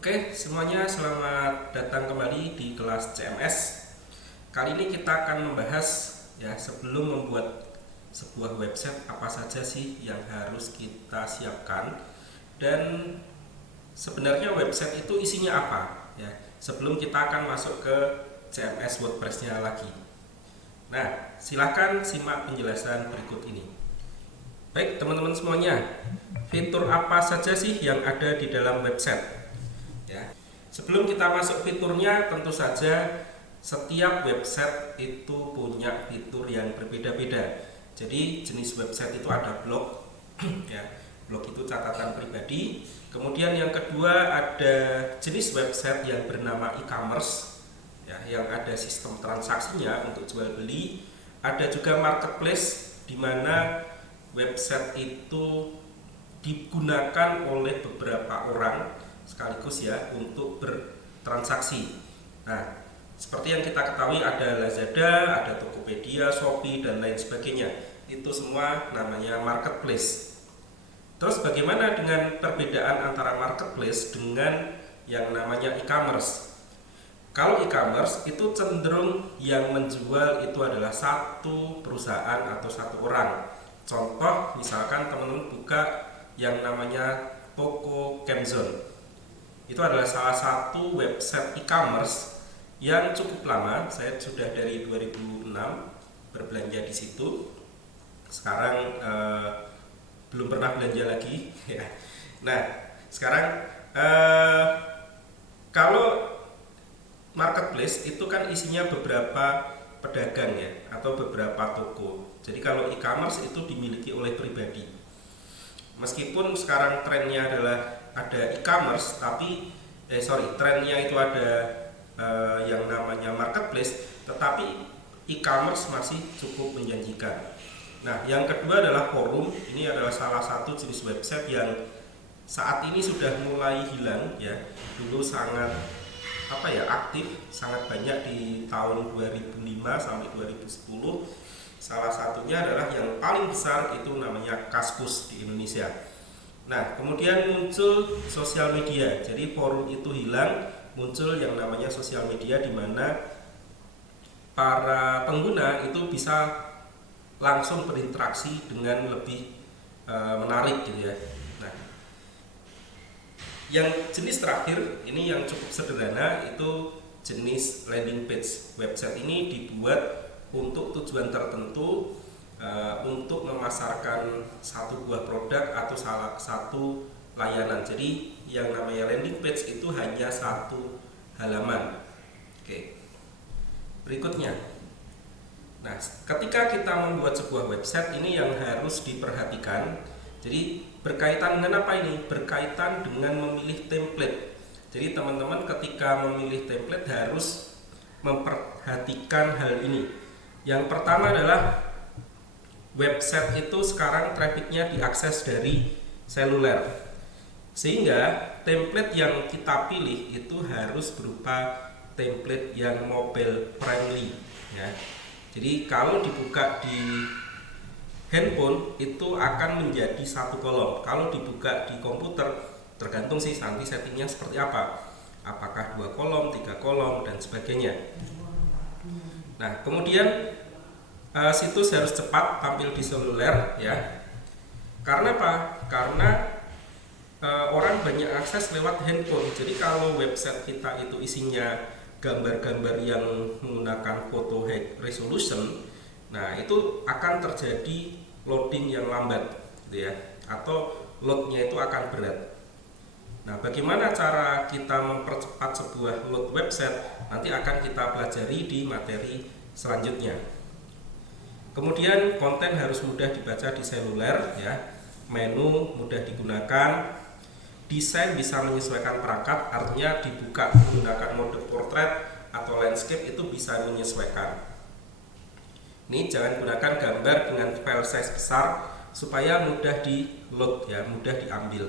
Oke, semuanya selamat datang kembali di kelas CMS. Kali ini kita akan membahas ya sebelum membuat sebuah website apa saja sih yang harus kita siapkan dan sebenarnya website itu isinya apa ya sebelum kita akan masuk ke CMS WordPress-nya lagi. Nah, silahkan simak penjelasan berikut ini. Baik teman-teman semuanya, fitur apa saja sih yang ada di dalam website? Ya. Sebelum kita masuk fiturnya, tentu saja setiap website itu punya fitur yang berbeda-beda. Jadi jenis website itu ada blog, ya, blog itu catatan pribadi. Kemudian yang kedua ada jenis website yang bernama e-commerce, ya, yang ada sistem transaksinya untuk jual beli. Ada juga marketplace, di mana website itu digunakan oleh beberapa orang sekaligus ya untuk bertransaksi. Nah, seperti yang kita ketahui ada Lazada, ada Tokopedia, Shopee dan lain sebagainya. Itu semua namanya marketplace. Terus bagaimana dengan perbedaan antara marketplace dengan yang namanya e-commerce? Kalau e-commerce itu cenderung yang menjual itu adalah satu perusahaan atau satu orang. Contoh misalkan teman-teman buka yang namanya Toko Kemzon. Itu adalah salah satu website e-commerce yang cukup lama. Saya sudah dari 2006 berbelanja di situ. Sekarang belum pernah belanja lagi. Nah, sekarang kalau marketplace itu kan isinya beberapa pedagang ya atau beberapa toko. Jadi kalau e-commerce itu dimiliki oleh pribadi. Meskipun sekarang trennya adalah ada e-commerce, tapi trennya itu ada yang namanya marketplace, tetapi e-commerce masih cukup menjanjikan. Nah, yang kedua adalah forum. Ini adalah salah satu jenis website yang saat ini sudah mulai hilang ya. Dulu sangat aktif, sangat banyak di tahun 2005 sampai 2010. Salah satunya adalah yang paling besar itu namanya Kaskus di Indonesia. Nah, kemudian muncul sosial media. Jadi forum itu hilang, muncul yang namanya sosial media di mana para pengguna itu bisa langsung berinteraksi dengan lebih menarik gitu ya. Nah, yang jenis terakhir ini yang cukup sederhana itu jenis landing page. Website ini dibuat untuk tujuan tertentu, untuk memasarkan satu buah produk atau salah satu layanan. Jadi yang namanya landing page itu hanya satu halaman. Oke. Berikutnya. Nah, ketika kita membuat sebuah website ini yang harus diperhatikan. Jadi berkaitan dengan apa ini? Berkaitan dengan memilih template. Jadi teman-teman ketika memilih template harus memperhatikan hal ini. Yang pertama adalah website itu sekarang trafficnya diakses dari seluler, sehingga template yang kita pilih itu harus berupa template yang mobile friendly ya. Jadi kalau dibuka di handphone itu akan menjadi satu kolom, kalau dibuka di komputer tergantung sih nanti settingnya seperti apa, apakah 2 kolom, 3 kolom dan sebagainya. Nah, kemudian situs harus cepat tampil di seluler ya. Karena apa? Karena orang banyak akses lewat handphone. Jadi kalau website kita itu isinya gambar-gambar yang menggunakan photo high resolution, nah itu akan terjadi loading yang lambat gitu ya, atau loadnya itu akan berat. Nah, bagaimana cara kita mempercepat sebuah load website? Nanti akan kita pelajari di materi selanjutnya. Kemudian konten harus mudah dibaca di seluler ya. Menu mudah digunakan. Desain bisa menyesuaikan perangkat, artinya dibuka menggunakan mode portrait atau landscape itu bisa menyesuaikan. Ini jangan gunakan gambar dengan file size besar supaya mudah di load ya, mudah diambil.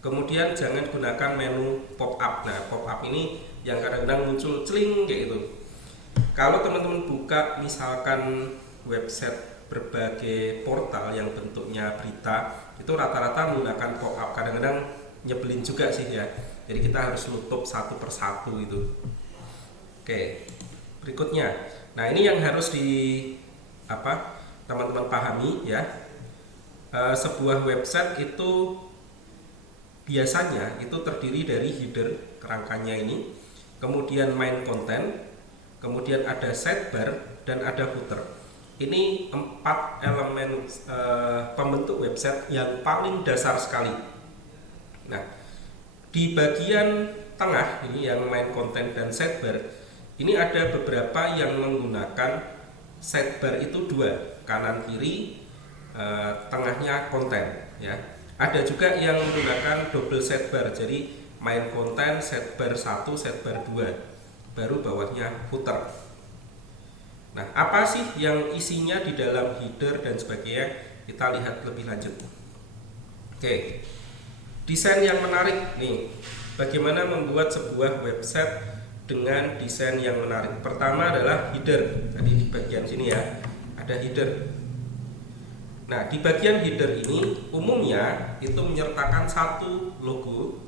Kemudian jangan gunakan menu pop up. Nah, pop up ini yang kadang-kadang muncul celing kayak gitu. Kalau teman-teman buka misalkan website berbagai portal yang bentuknya berita, itu rata-rata menggunakan pop up. Kadang-kadang nyebelin juga sih ya. Jadi kita harus nutup satu persatu itu. Oke, berikutnya. Nah, ini yang harus teman-teman pahami ya. Sebuah website itu biasanya itu terdiri dari header kerangkanya ini, kemudian main content, kemudian ada sidebar dan ada footer. Ini 4 elemen pembentuk website yang paling dasar sekali. Nah, di bagian tengah ini yang main content dan sidebar, ini ada beberapa yang menggunakan sidebar itu 2, kanan kiri, tengahnya konten ya. Ada juga yang menggunakan double sidebar, jadi main konten, sidebar 1, sidebar 2, baru bawahnya footer. Nah, apa sih yang isinya di dalam header dan sebagainya? Kita lihat lebih lanjut. Oke, desain yang menarik nih. Bagaimana membuat sebuah website dengan desain yang menarik? Pertama adalah header. Tadi di bagian sini ya, ada header. Nah, di bagian header ini umumnya itu menyertakan satu logo.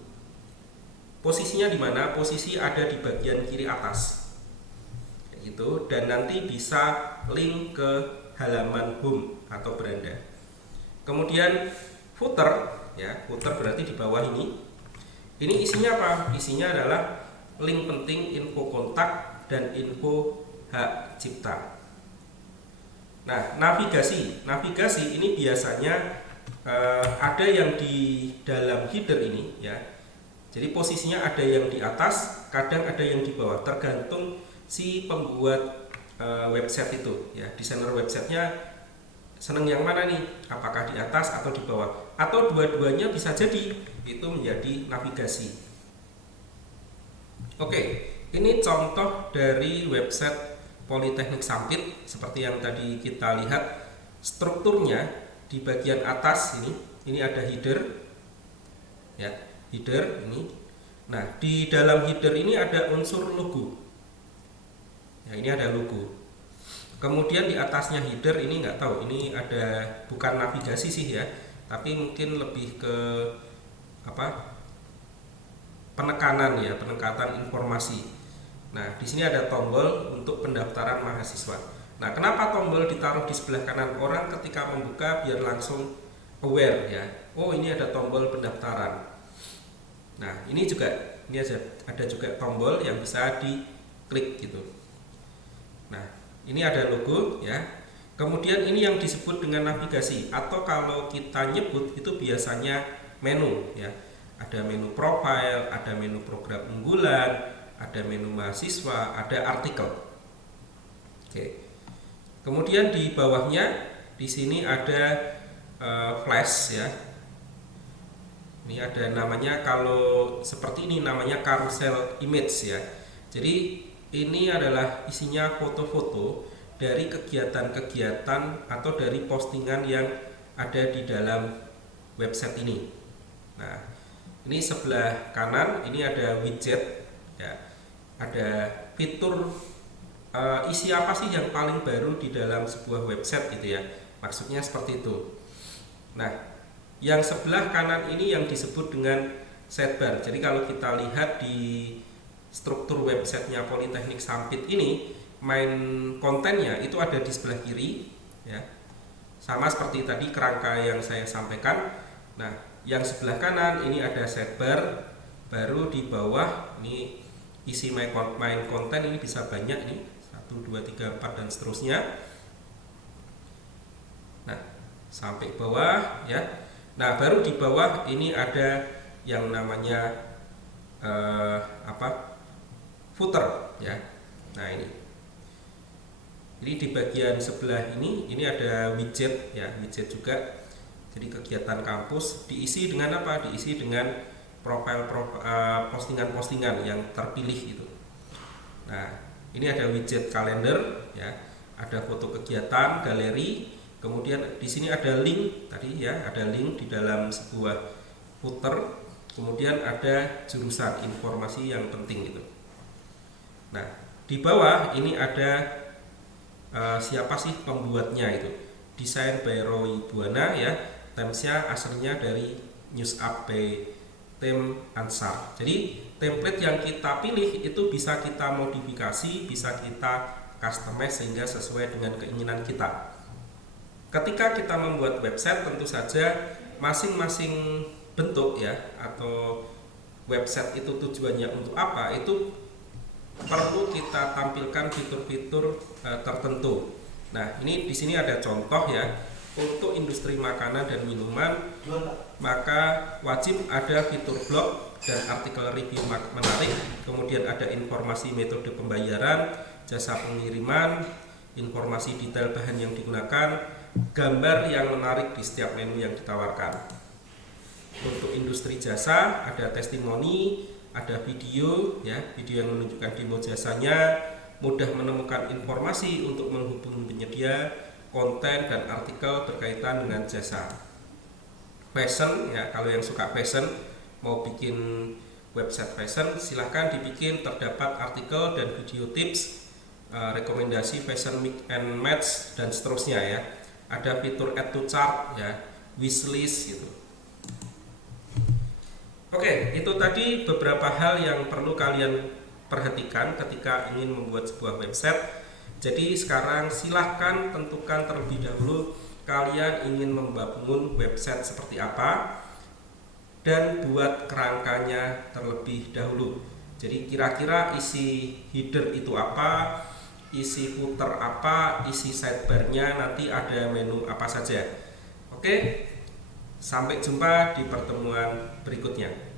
Posisinya di mana? Posisi ada di bagian kiri atas. Kayak gitu, dan nanti bisa link ke halaman home atau beranda. Kemudian footer ya, footer berarti di bawah ini. Ini isinya apa? Isinya adalah link penting, info kontak dan info hak cipta. Nah, navigasi ini biasanya ada yang di dalam header ini ya. Jadi posisinya ada yang di atas, kadang ada yang di bawah, tergantung si pembuat website itu ya. Desainer websitenya seneng yang mana nih? Apakah di atas atau di bawah? Atau dua-duanya bisa jadi itu menjadi navigasi. Oke, ini contoh dari website Politeknik Sampit seperti yang tadi kita lihat. Strukturnya di bagian atas ini ada header ya, header ini. Nah, di dalam header ini ada unsur logo ya, ini ada logo. Kemudian di atasnya header ini nggak tahu, ini ada, bukan navigasi sih ya, tapi mungkin lebih ke penekanan ya, penekatan informasi. Nah, di sini ada tombol untuk pendaftaran mahasiswa. Nah, kenapa tombol ditaruh di sebelah kanan? Orang ketika membuka biar langsung aware ya. Oh, ini ada tombol pendaftaran. Nah, ini ada juga tombol yang bisa diklik gitu. Nah, ini ada logo ya. Kemudian ini yang disebut dengan navigasi, atau kalau kita nyebut itu biasanya menu ya. Ada menu profile, ada menu program unggulan, ada menu mahasiswa, ada artikel. Oke. Kemudian di bawahnya di sini ada flash ya. Ini ada namanya, kalau seperti ini namanya carousel image ya. Jadi ini adalah isinya foto-foto dari kegiatan-kegiatan atau dari postingan yang ada di dalam website ini. Nah, ini sebelah kanan ini ada widget ya. Ada fitur isi apa sih yang paling baru di dalam sebuah website gitu ya, maksudnya seperti itu. Nah, yang sebelah kanan ini yang disebut dengan sidebar. Jadi kalau kita lihat di struktur websitenya Politeknik Sampit ini, main kontennya itu ada di sebelah kiri ya, sama seperti tadi kerangka yang saya sampaikan. Nah, yang sebelah kanan ini ada sidebar, baru di bawah ini isi main konten ini bisa banyak nih, 1, 2, 3, 4 dan seterusnya. Nah, sampai bawah ya. Nah, baru di bawah ini ada yang namanya footer ya. Nah, ini di bagian sebelah ini ada widget ya, widget juga. Jadi kegiatan kampus diisi dengan apa? Diisi dengan profil postingan-postingan yang terpilih itu. Nah, ini ada widget kalender ya, ada foto kegiatan, galeri, kemudian di sini ada link tadi ya, ada link di dalam sebuah footer, kemudian ada jurusan informasi yang penting gitu. Nah, di bawah ini ada siapa sih pembuatnya itu? Desain by Roy Buana ya, temsnya aslinya dari NewsUp by theme Ansar. Jadi template yang kita pilih itu bisa kita modifikasi, bisa kita customize sehingga sesuai dengan keinginan kita. Ketika kita membuat website, tentu saja masing-masing bentuk ya atau website itu tujuannya untuk apa, itu perlu kita tampilkan fitur-fitur tertentu. Nah, ini di sini ada contoh ya. Untuk industri makanan dan minuman, maka wajib ada fitur blog dan artikel review menarik, kemudian ada informasi metode pembayaran, jasa pengiriman, informasi detail bahan yang digunakan, gambar yang menarik di setiap menu yang ditawarkan. Untuk industri jasa ada testimoni, ada video ya, video yang menunjukkan demo jasanya, mudah menemukan informasi untuk menghubungi penyedia, konten dan artikel berkaitan dengan jasa. Fashion ya, kalau yang suka fashion mau bikin website fashion silahkan dibikin, terdapat artikel dan video tips, rekomendasi fashion mix and match dan seterusnya ya. Ada fitur add to cart ya, wishlist gitu. Oke, itu tadi beberapa hal yang perlu kalian perhatikan ketika ingin membuat sebuah website. Jadi sekarang silahkan tentukan terlebih dahulu kalian ingin membangun website seperti apa dan buat kerangkanya terlebih dahulu. Jadi kira-kira isi header itu apa, isi footer apa, isi sidebarnya nanti ada menu apa saja. Oke, sampai jumpa di pertemuan berikutnya.